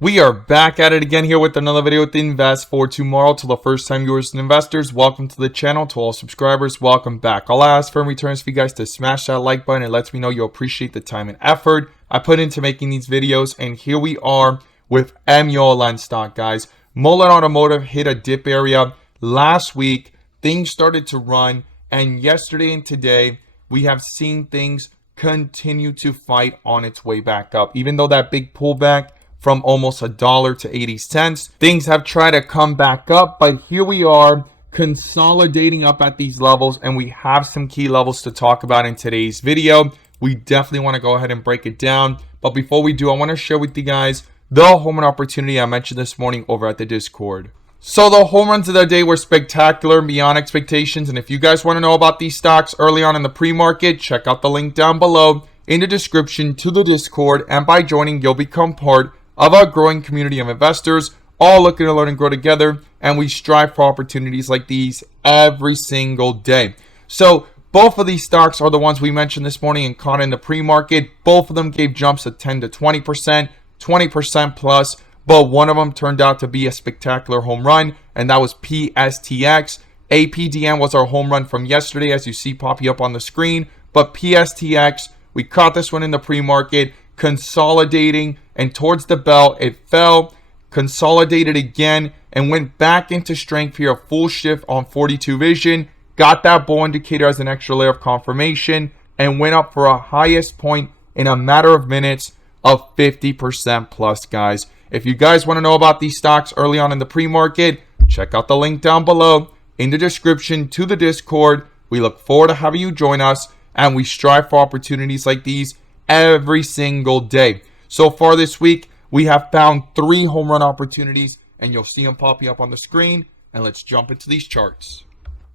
We are back at it again here with another video with Invest for Tomorrow. To the first time viewers and investors, welcome to the channel. To all subscribers, welcome back. All I ask for in return is for you guys to smash that like button. It lets me know you appreciate the time and effort I put into making these videos. And here we are with Mullen stock, guys. Mullen Automotive hit a dip area last week. Things started to run, and yesterday and today we have seen things continue to fight on its way back up. Even though that big pullback from almost $1 to 80 cents. Things have tried to come back up, but here we are consolidating up at these levels, and we have some key levels to talk about in today's video. We definitely want to go ahead and break it down, but before we do, I want to share with you guys the home run opportunity I mentioned this morning over at the Discord. So the home runs of the day were spectacular, beyond expectations, and if you guys want to know about these stocks early on in the pre-market, check out the link down below in the description to the Discord, and by joining, you'll become part of our growing community of investors, all looking to learn and grow together, and we strive for opportunities like these every single day. So both of these stocks are the ones we mentioned this morning and caught in the pre-market. Both of them gave jumps of 10 to 20%, 20% plus, but one of them turned out to be a spectacular home run, and that was PSTX. APDM was our home run from yesterday, as you see popping up on the screen, but PSTX, we caught this one in the pre-market, consolidating, and towards the bell it fell, consolidated again, and went back into strength here. A full shift on 42 vision, got that bull indicator as an extra layer of confirmation, and went up for a highest point in a matter of minutes of 50% plus, guys. If you guys want to know about these stocks early on in the pre-market, check out the link down below in the description to the Discord. We look forward to having you join us, and we strive for opportunities like these every single day. So far this week, we have found 3 home run opportunities, and you'll see them popping up on the screen. And let's jump into these charts.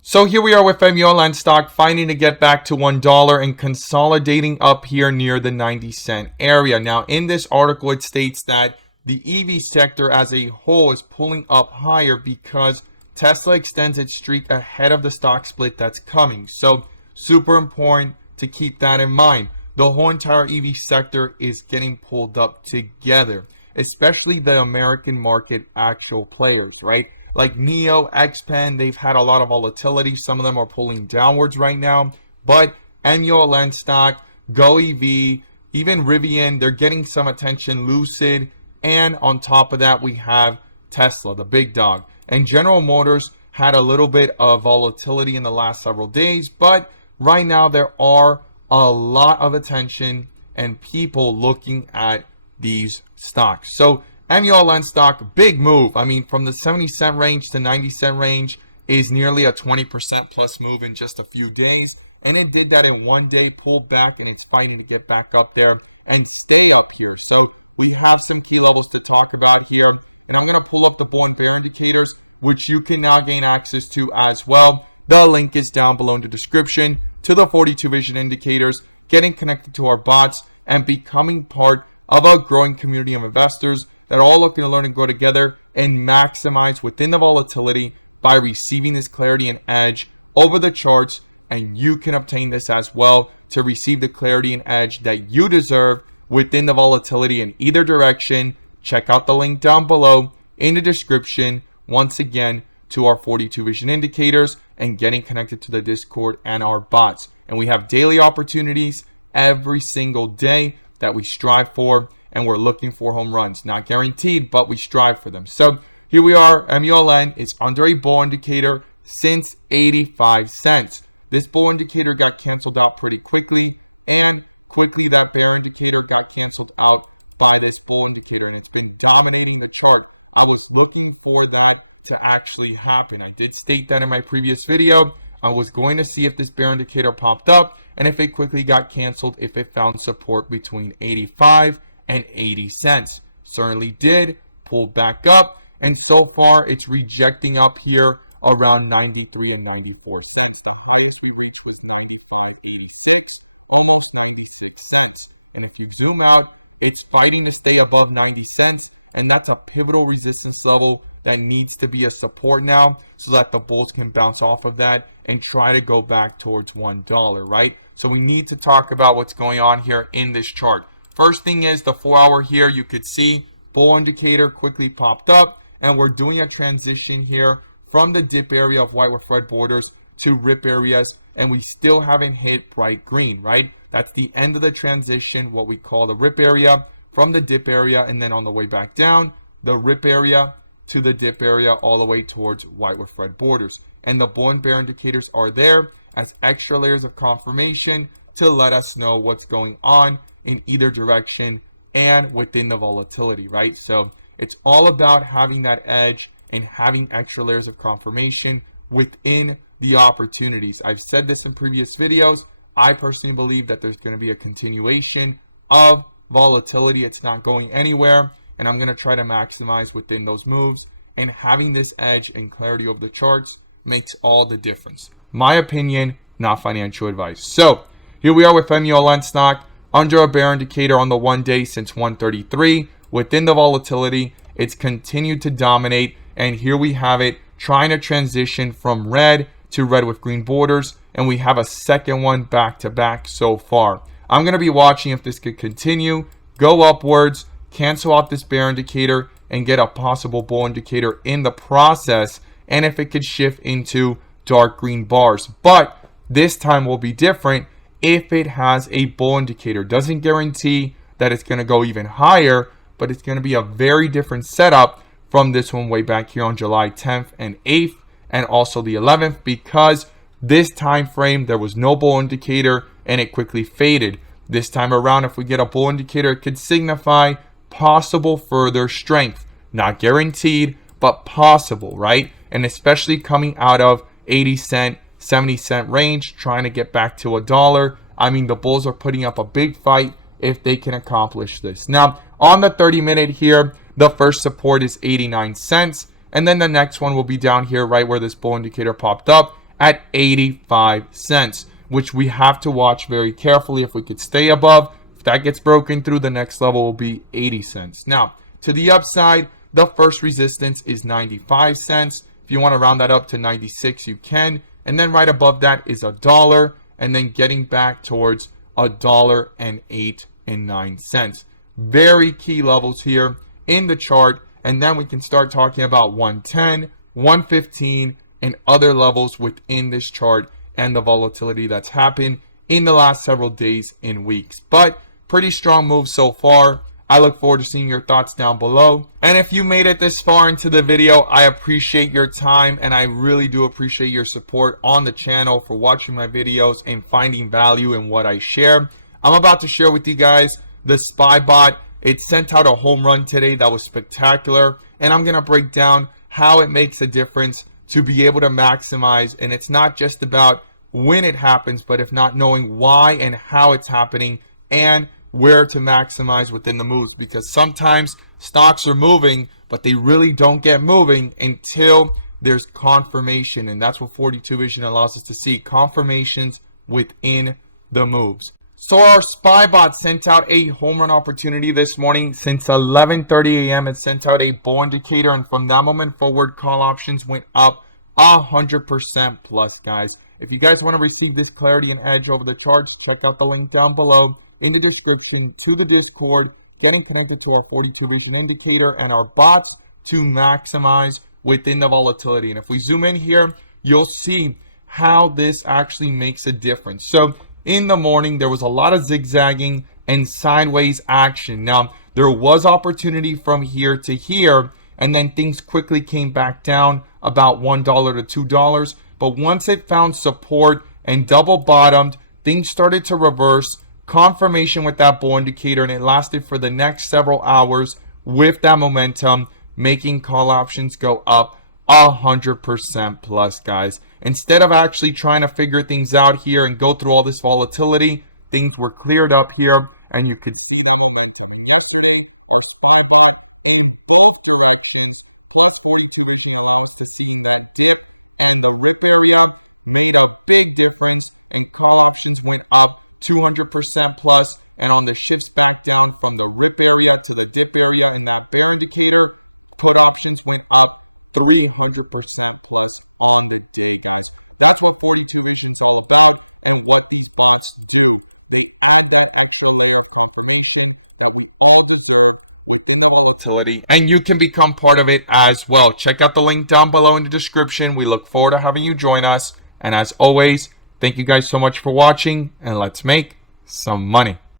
So here we are with Mullen stock, finding to get back to $1 and consolidating up here near the 90-cent area. Now, in this article, it states that the EV sector as a whole is pulling up higher because Tesla extends its streak ahead of the stock split that's coming. So super important to keep that in mind. The whole entire EV sector is getting pulled up together, especially the American market actual players, right? Like NIO, XPeng, they've had a lot of volatility. Some of them are pulling downwards right now, but Mullen stock, GoEV, even Rivian, they're getting some attention. Lucid, and on top of that, we have Tesla, the big dog. And General Motors had a little bit of volatility in the last several days, but right now there are a lot of attention and people looking at these stocks. So Mullen stock, big move. I mean, from the 70-cent range to 90-cent range is nearly a 20% plus move in just a few days. And it did that in one day, pulled back, and it's fighting to get back up there and stay up here. So we have some key levels to talk about here. And I'm going to pull up the bull and bear indicators, which you can now gain access to as well. The link is down below in the description to the 42 vision indicators, getting connected to our bots, and becoming part of a growing community of investors that are all looking to learn and grow together and maximize within the volatility by receiving this clarity and edge over the charts. And you can obtain this as well to receive the clarity and edge that you deserve within the volatility in either direction. Check out the link down below in the description once again to our 42 vision indicators and getting connected to the Discord and our bots. And we have daily opportunities every single day that we strive for, and we're looking for home runs. Not guaranteed, but we strive for them. So here we are. Mullen is under a bull indicator since 85 cents. This bull indicator got canceled out pretty quickly, and quickly that bear indicator got canceled out by this bull indicator, and it's been dominating the chart. I was looking for that to actually happen. I did state that in my previous video. I was going to see if this bear indicator popped up and if it quickly got canceled, if it found support between 85 and 80 cents. Certainly did, pulled back up, and so far it's rejecting up here around 93 and 94 cents. The highest we reached was 95.86, almost 96 cents. And if you zoom out, it's fighting to stay above 90 cents, and that's a pivotal resistance level that needs to be a support now so that the bulls can bounce off of that and try to go back towards $1, right? So we need to talk about what's going on here in this chart. First thing is the 4 hour here, you could see bull indicator quickly popped up, and we're doing a transition here from the dip area of white with red borders to rip areas, and we still haven't hit bright green, right? That's the end of the transition, what we call the rip area, from the dip area, and then on the way back down, the rip area to the dip area, all the way towards white with red borders. And the bull and bear indicators are there as extra layers of confirmation to let us know what's going on in either direction and within the volatility, right? So it's all about having that edge and having extra layers of confirmation within the opportunities. I've said this in previous videos. I personally believe that there's going to be a continuation of volatility. It's not going anywhere, and I'm going to try to maximize within those moves, and having this edge and clarity of the charts makes all the difference. My opinion, not financial advice. So here we are with Mullen stock under a bear indicator on the 1 day since 133. Within the volatility, it's continued to dominate, and here we have it trying to transition from red to red with green borders, and we have a second one back to back so far. I'm going to be watching if this could continue, go upwards, cancel out this bear indicator, and get a possible bull indicator in the process, and if it could shift into dark green bars. But this time will be different if it has a bull indicator. Doesn't guarantee that it's going to go even higher, but it's going to be a very different setup from this one way back here on July 10th and 8th, and also the 11th, because this time frame there was no bull indicator and it quickly faded. This time around, if we get a bull indicator, it could signify possible further strength. Not guaranteed, but possible, right? And especially coming out of 80-cent, 70-cent range, trying to get back to $1. I mean, the bulls are putting up a big fight if they can accomplish this. Now, on the 30-minute here, the first support is 89 cents. And then the next one will be down here, right where this bull indicator popped up at 85 cents, which we have to watch very carefully. If we could stay above, if that gets broken through, the next level will be 80 cents. Now, to the upside, the first resistance is 95 cents. If you want to round that up to 96, you can. And then right above that is $1, and then getting back towards $1.08 Very key levels here in the chart. And then we can start talking about 110, 115, and other levels within this chart and the volatility that's happened in the last several days and weeks. But pretty strong move so far. I look forward to seeing your thoughts down below. And if you made it this far into the video, I appreciate your time, and I really do appreciate your support on the channel for watching my videos and finding value in what I share. I'm about to share with you guys the SPY bot. It sent out a home run today that was spectacular, and I'm going to break down how it makes a difference to be able to maximize. And it's not just about when it happens, but if not knowing why and how it's happening and where to maximize within the moves, because sometimes stocks are moving, but they really don't get moving until there's confirmation. And that's what 42 Vision allows us to see, confirmations within the moves. So our SPY bot sent out a home run opportunity this morning. Since 11:30 a.m. it sent out a bull indicator, and from that moment forward, call options went up 100% plus, guys. If you guys want to receive this clarity and edge over the charts, check out the link down below in the description to the Discord, getting connected to our 42 Vision indicator and our bots to maximize within the volatility. And if we zoom in here, you'll see how this actually makes a difference. So in the morning, there was a lot of zigzagging and sideways action. Now, there was opportunity from here to here, and then things quickly came back down about $1 to $2. But once it found support and double bottomed, things started to reverse. Confirmation with that bull indicator, and it lasted for the next several hours with that momentum, making call options go up 100% plus, guys. Instead of actually trying to figure things out here and go through all this volatility, things were cleared up here, and you could see that momentum. And yesterday, our SPY bot in both directions, plus 42 Vision, allow us to see that dip and the rip area made a big difference, and call options went up 200% plus. And on the shifts back down from the rip area to the dip area in that bear indicator, put options went up 300% plus on the day, guys. That's what 42 Vision's all about, and what these bots do. They add that extra layer of confirmation that we all deserve within the volatility, and you can become part of it as well. Check out the link down below in the description. We look forward to having you join us. And as always, thank you guys so much for watching, and let's make some money.